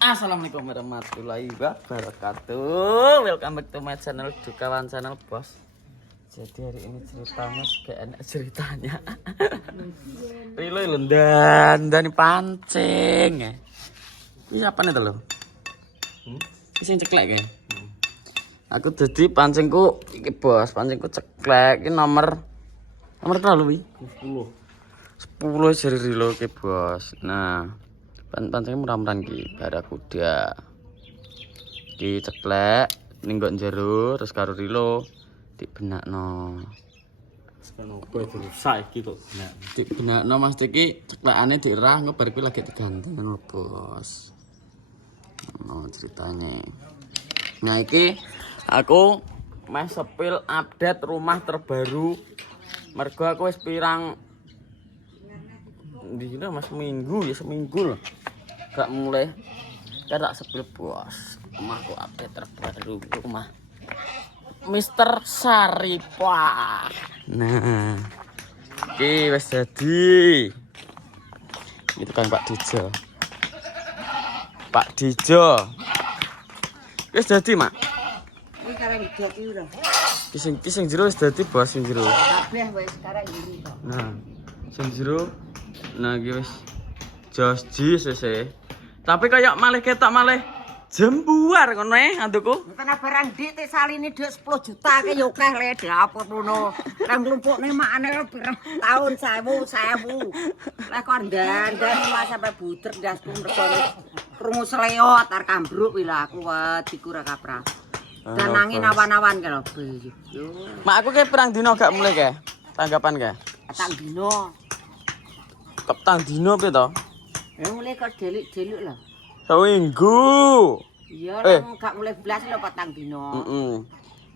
Assalamualaikum warahmatullahi wabarakatuh. Welcome back to my channel, Jukawan Channel, bos. Jadi hari ini ceritanya gak enak ceritanya. Rilo dan pancing. Ini apa nih lo? Ini ceklek ya. Aku jadi pancingku, iki bos, pancingku ceklek. Ini nomor berapa lu? 10 jari Rilo ke bos. Nah, pancingnya murah-murahan ki, barakuda. Ki ceklek, ninggok jero terus karo Rilo dibenakno. Kenapa itu rusak iki kok benak? Dibenakno Mas iki ceklekane dirah engko bar kuwi lagi diganti ngono, bos. Ono ceritanya. Nah, iki aku meh sepil update rumah terbaru. Mergo aku wis pirang dina Mas seminggu loh. Gak mulai tak sepil bos. Rumahku update terbaru rumah Mister Saripah. Nah, iki wis dadi. Itu kan Pak Dijo. Pak Dijo. Wis dadi, Mak. Iki karang dadi lho. Sing jero wis dadi bos sing jero. Kabeh wis karang iki kok. Nah, sing jero nah iki wis jos jis wis. Tapi kayak malih ketok malih jembuar ngono anduku. Kena barang dik te saline dhuwit 10 juta ke yo akeh le dapur ngono. Nang nglumpukne makane pirang taun 1000. Lah kok ndandan mas sampe buter ndasku mergone krungu sleot ar kambruk kuwi lho aku wediku ra kaprah. Dan nangin awan-awan ke lho. Yo. Mak aku ke perang dino gak mulai ke? Tanggapan ke? Patang dino. Petang dino piye to? Mulai kok delik-delik lho. Seminggu. Iya, nang gak mulai belas lho patang dino.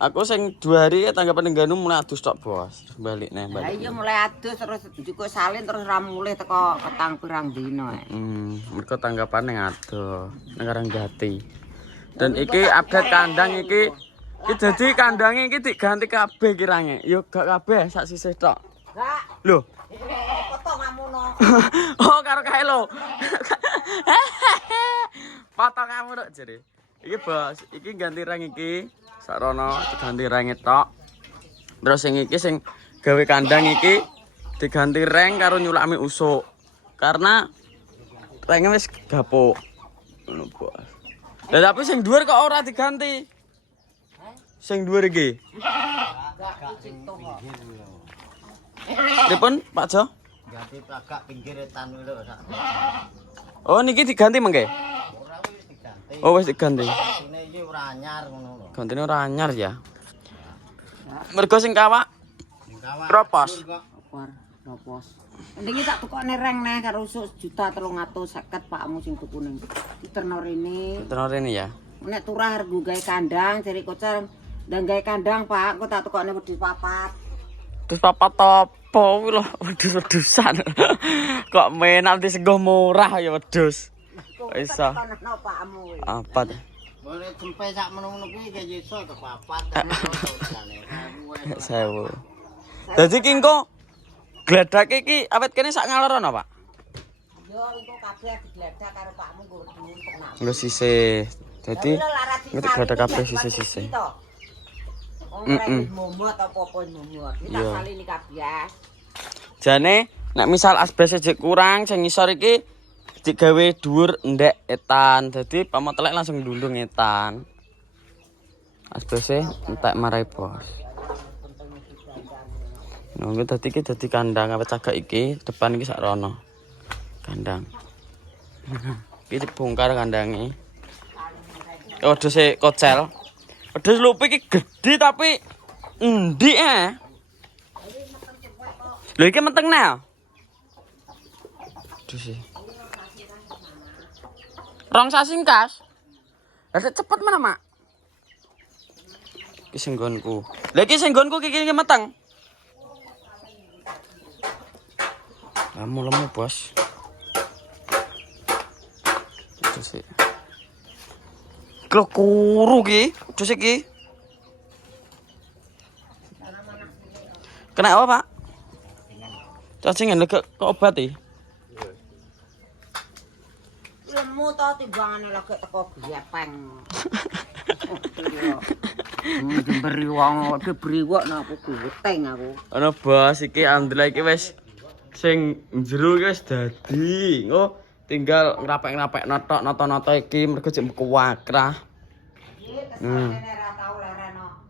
Aku sing 2 hari tanggapan nengganu mulai adus tok, bos. Terus balik neh Lah balik. iya mulai adus terus cukup salin terus ra mulih teko petang pirang dino. Mereka tanggapan yang ada nang Jati. Dan iki update kandang iki jadi kandangnya iki diganti kabeh kirange. Yo gak kabeh sak sisih tok. Gak. Lho. Potong ngamono. Oh, karo kae lho. Potong kamu tok jere. Iki bos, iki ganti reng iki. Sarono diganti reng tok. Terus sing iki sing gawe kandang iki diganti reng karo nyulami usuk. Karena rengnya wis gapuk. Ngono bos. Lah tapi sing dhuwur kok ora diganti. Sing dhuwur iki. Pripun Pak Jo? Ganti agak pinggir etan lho sak. Oh niki diganti mengke? Ora wis diganti. Oh wis diganti. Sine iki ora anyar ngono lho. Gantine ora anyar ya. Mergo sing kawak Sing kawak. Propos. Opor, propos. Mending tak tukokne reng neh karo usuk 1.350 pakmu sing tuku ning diterno rene. Tenor ini ya. Nek turah rego gawe kandang jare kocar ndang gawe kandang Pak, engko tak tukokne wedhus papat. Terus papat topo kuwi lho, wedhus-wedhusan. Kok menak di sego murah ya wedhus. Iso. Ono pakmu. Apa tuh? Boleh cempe sak menung-menung kuwi kaya iso ke papat. Sewu. Dadi ki engko gledake iki awet kene sak ngalor ana, Pak? Yo engko kabeh digledak karo pakmu nggo wedhus tenang. Nggo sisih. Dadi ngerti gledak kabeh sisih-sisih. Momot apa-apa momot. Iki tak salini kabeh. Jane nek misal asbes jek kurang sing ngisor iki digawe dhuwur ndek etan. Dadi pamotelek langsung ndundung etan. Asbese entek marai bos. Nunggu dadi iki dadi kandang awet cagak iki, depan iki sak rono. Kandang. Iki dibongkar kandange. Wedhuse kocel. Wedhus lupi iki gedhi tapi endi Lho iki meteng neh. Aduh sih. Rong sasingkas. Lah cepet mana, Mak? Iki sing nggonku. Lah iki sing nggonku iki meteng. Lemu-lemu, Bos. Aduh sih. Klo kuru ki, dus iki. Kena apa, Pak? Cacingan lho kok obat iki. Lemu krungu to timbangane lagi teko gepeng. Diberi wong dibriwok napa goteng aku. Ana bos iki alhamdulillah iki wis sing njero iki wis dadi. Oh, tinggal ngrapek-ngrapek noto-noto iki mergo jek kuwakrah.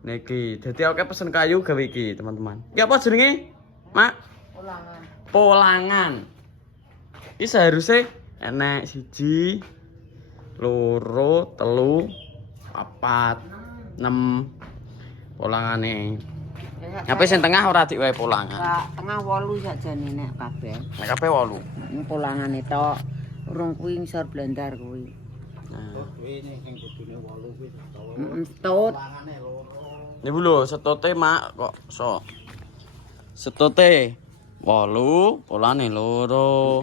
Niki, dadi oke pesen kayu gawe iki, teman-teman. Iki apa jenenge? Mak? Polangan. Iki seharusnya enek 1, 2, 3, 4, 6 polangane. Apa sing tengah ora dik wae polangan. Tengah 8 sakjane nek kabeh. Nek kabeh 8. Polangane tok. Urung kuwi ngisor blendar kuwi. Nah, Ini sing kudune 8 kuwi utawa Stut. langane loro. niku lho setote mak kok so. Setote 8, polane 2.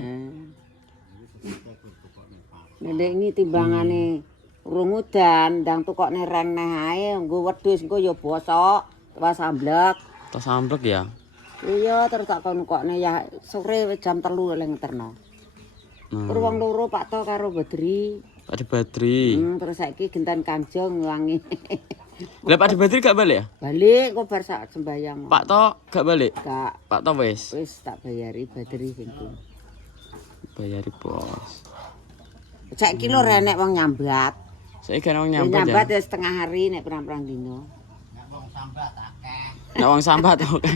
Nek ini timbangane urung udan, ndang tukokne reng neh ae, nggo wedhus engko ya bosok, tuwa samblek. Tas amblek ya. Iya, terus tak kokne ya sore jam 3 leng terno. Wong loro Pak To karo Badri. Pak Badri. Terus saiki genten Kanjeng wangi. Lah Pak Badri gak balik ya? Balik kok bar sak sembayang. Pak To gak balik? Gak, Pak To wis. wis tak bayari Badri sing ku. Bayari bos. Saiki lho renek wong nyambat. Saiki kan wong nyambat ya. Nyambat ya setengah hari nek pirang-pirang dino. Nek wong sambat akeh. Nek wong sambat oke.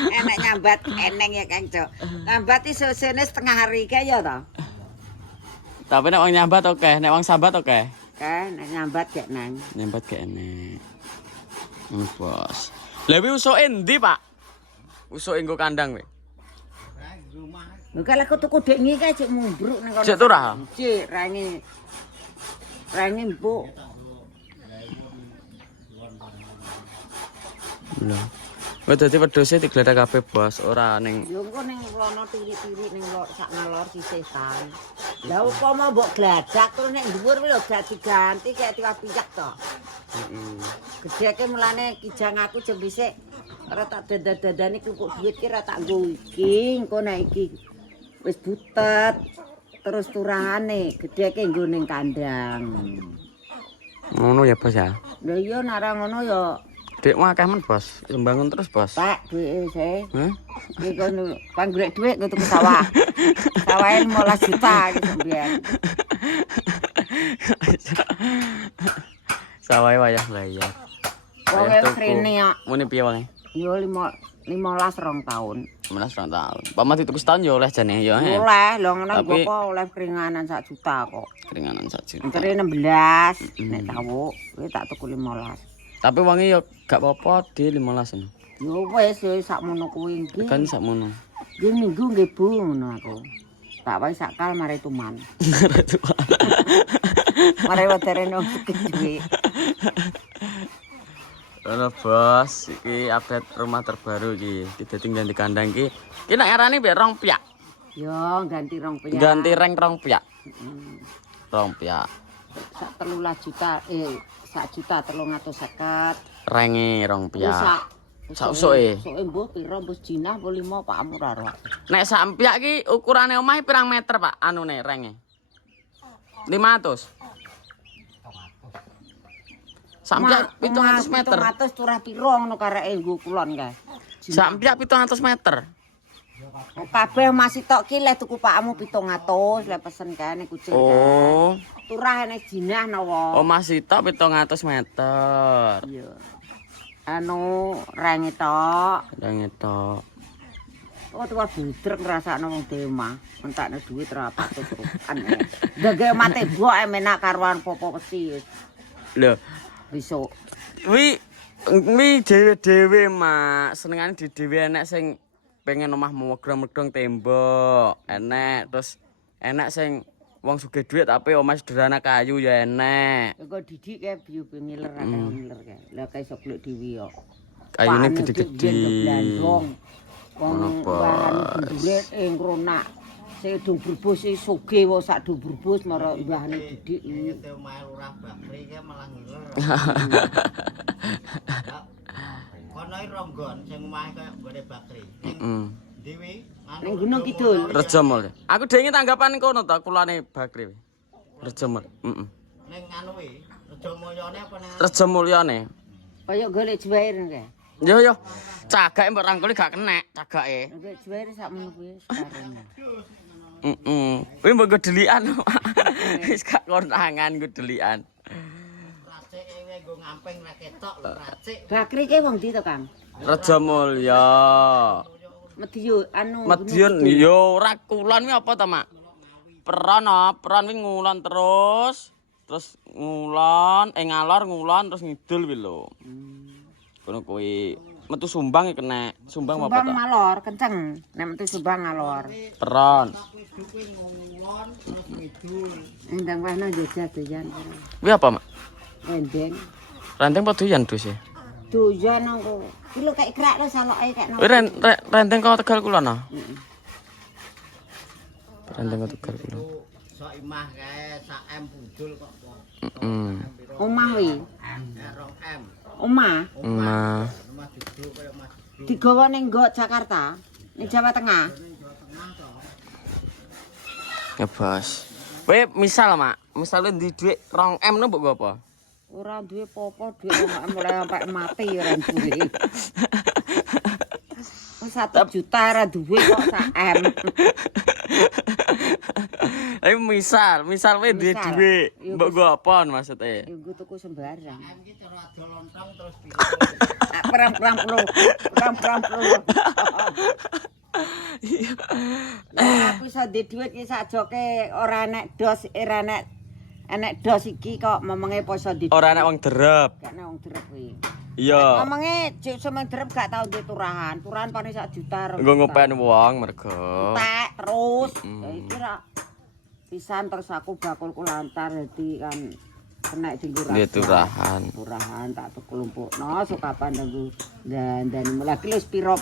Nek nyambat eneng ya Kang Jo. Nyambat iso sene setengah hari kae ya to. Tapi nek wong nyambat oke, nek wong sambat oke. Kan nek nyambat gek nang. Nyambat gak enek. Bos. Lah wi usuke endi, Pak? Usuke nggo kandang we. Lho kalau aku tuku dek iki kae cek mumbruk ning kono. Cek turah? Cek range. Range empuk. Lho. Wes dadi wedhuse digledak kabeh, Bos. Ora ning Yo engko ning rono tiri-tiri ning sak ngalor sisisan. Lah upama mbok gladak terus nek dhuwur lho dadi ganti kayak tiga-tiga to. Gedheke mulane kijang aku jek dhisik ora tak dadah-dadani kukuk duit ki ora tak nggo iki, engko nek iki wis butet terus turahane gedheke nggo ning kandang. ngono ya, Bos ya. Lah iya nek ora ngono ya Dek mau akeh men, Bos. Sembangun terus, Bos. Pak duwike sih. Hah? Iki kono panggolek dhuwit nggo tuku sawah. Sawahe 15 juta iki sampeyan. Sawahe wayah layar. Wong frene ya. Mune piye wonge? Yo 15 rong taun. 15 tahun. Paman dituku setahun ya oleh jane ya. Oleh, lho ngono Tapi- apa oleh keringanan 1 juta kok. Keringanan 1 juta. Entere 16 nek tawuk kuwi tak tuku 15. Tapi wonge ya gak apa-apa di 15 ini. Yo wis yo sakmono kuwi iki. Kan sakmono. Nggih minggu nggih Bu ngono aku. Tak wae sakal mare tuman. Mare wedere nang duwe. Ono Bos, iki update rumah terbaru iki. Iki tinggal di kandang iki. Iki nek arane mbek rong piak. Yo ganti rong piak. Ganti reng rong piak. Rong piak. Sak 13 juta 1.350.000. Renge rong Wis piak. Sak usuke. Usuke mbuh pira mbuh jinah mbuh 5 Pak Amur ora. Nek sak piak iki ukurane omahe pirang meter, Pak? Anune renge. 500. Sak piak 700 meter. 700 turah pira ngono kareke nggo kulon kae. Sak piak 700 meter. Kabeh masih tok ki leh tuku pakmu 700 leh pesen kae ning kucing. Oh. Turah nek jinah nawa. Oh masih tok 700 meter. Iya. Anu renge tok. Renge tok. Oh tuwa budrek ngrasakno wong dhewe mah. Entakne dhuwit ora apa tutukan. Dege mate mbok enak karuan popo wesi. Lho, Besok. wi dhewe-dhewe mak senengane di dhewe enek sing pengen omah megdong-megdong tembok, enek terus enek sing wong sugih dhuwit tapi omah sederhana kayu ya enek. Engko didik kae biu ngiler akeh ngiler kae. Lah kae iso golek dhewe yo. Kayune gede-gede. Wong bahan bendure ngronak. Sing dung berbus iki sugih wae sak dung berbus marang mbahane didik iki. Te omahe Lurah Bakri ki malah ngiler. Kono iki ronggon sing omahe kaya nggone Bakri. Heeh. Ndi Dewi. Ning Gunung Kidul. Rejomol. Aku dhewe tanggapan kono ta kulane Bakri. Rejomol. Heeh. Ning anu kuwi, Rejo Mulyane apa ning Rejomulyane. Kaya golek juwair kae. Yo. Cagake mbok rangkuli gak kenek cagake. Golek juwair sakmono kuwi sekarang. Kuwi mbok gedelikan. Wis gak konangan gedelikan. racik kowe nggo ngamping ra ketok lho racik. Bakri ki wong ndi to, Kang? Rejomulya. Mediyo anu Madiun yo ora kulon kuwi apa ta, Mak? Peron kuwi ngulon terus ngulon ngalor ngulon terus ngidul kuwi lho. Kono kuwi metu Sumbang iki kena. Sumbang apa Sumbang ta? malor kenceng. Nek metu Sumbang ngalor. Peron. Wis duwe ngulon terus ngidul. Endang wae nang Jogja doyan. Kuwi apa, Mak? Endeng. Renteng apa doyan dus ya? Doyan aku. Iki lho kayak gerak lho saloke kayak Kuwi renteng kok Tegal kulon ah. Renteng kok Tegal kulon. Sok imah kae sak M budul kok. Omah wi. 2M. Omah Nah, Rumah duduk kaya Mas duduk. digawa ning Nggot Jakarta, ning Jawa Tengah. ya bos. Kowe misal, Mak, misale di dhuwit 2M no mbok nggo apa? Ora duwe apa-apa, duwe mulai sampai mati ora duwe. Wis 1 juta ora duwe kok sak M. Ayo misal kowe duwe Misal. dhuwit, Iya, mbok nggo apa maksudnya? Ya nggo tuku sembarang. Iki cara ado lontong terus piro. Perang puluh. Aku iso ndek dhuwit iki sak joke ora enek dos, ora enek dos iki kok momenge poso ndek. Ora enek wong derep. Gak enek wong derep kuwi. Iya. Momenge juk semen derep gak tau ndek turahan. Turahan paling 1 juta. Nggo ngopen wong mergo. Tek terus. Ya iki ra pisan terus aku bakulku lantar dadi kan kena dinggo Dia turahan. Turahan tak kelompokno sok kapan nunggu dan lagi wis piro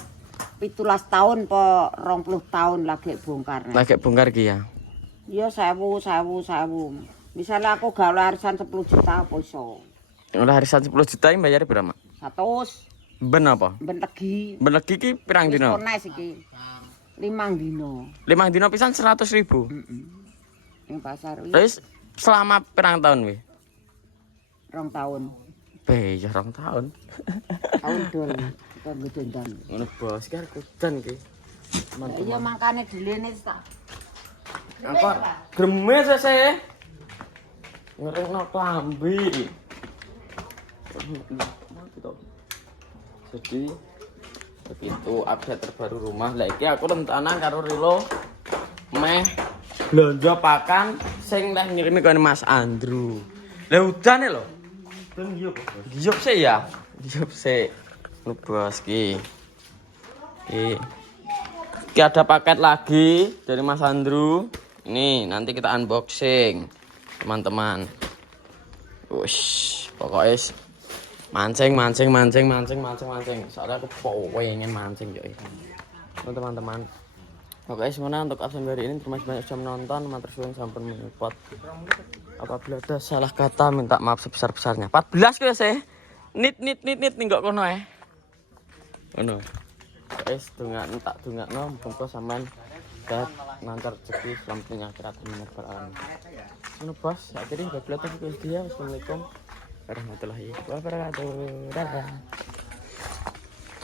17 tahun po 20 tahun lagi bongkar. Lagi bongkar ki ya. Iya 1000. Misalnya aku gawe arisan 10 juta apa iso? Oleh arisan 10 juta iki bayar pira, Mak? 100 Ben apa? ben legi. Ben legi ki pirang dina? Kones iki. 5 dino. 5 dina pisan 100.000. Ning pasar iki Terus selama pirang tahun wi? 2 tahun. Bayar 2 tahun. Tahun dol kanggo dendam. Ngono bos, iki arep udan ki. Iya mangkane delene tak. Apa? Gremes sese. Ngerengno klambi. Jadi begitu update terbaru rumah. Lah iki aku rencana karo Rilo meh belanja pakan sing leh ngirimi kene Mas Andrew. Lah udane lho. Ben giyop sih ya. Giyop sih. Nu bos ki. Iki ada paket lagi dari Mas Andrew. Ini nanti kita unboxing, teman-teman. Wush, pokoknya mancing. Soalnya aku pengen mancing ya. Teman-teman. Oke, semuanya untuk absen hari ini terima kasih banyak sudah menonton. Matur suwun sampun menyupport. Apabila ada salah kata minta maaf sebesar-besarnya. 14 kaya sih. Nit ninggok kono Kono. Guys, tak dongakno muga sampean sehat lancar rezeki selamat dunia akhirat amin ya rabbal alamin. Ngono bos, akhirnya wabillahi taufiq wal hidayah. Wassalamualaikum warahmatullahi wabarakatuh. Dadah.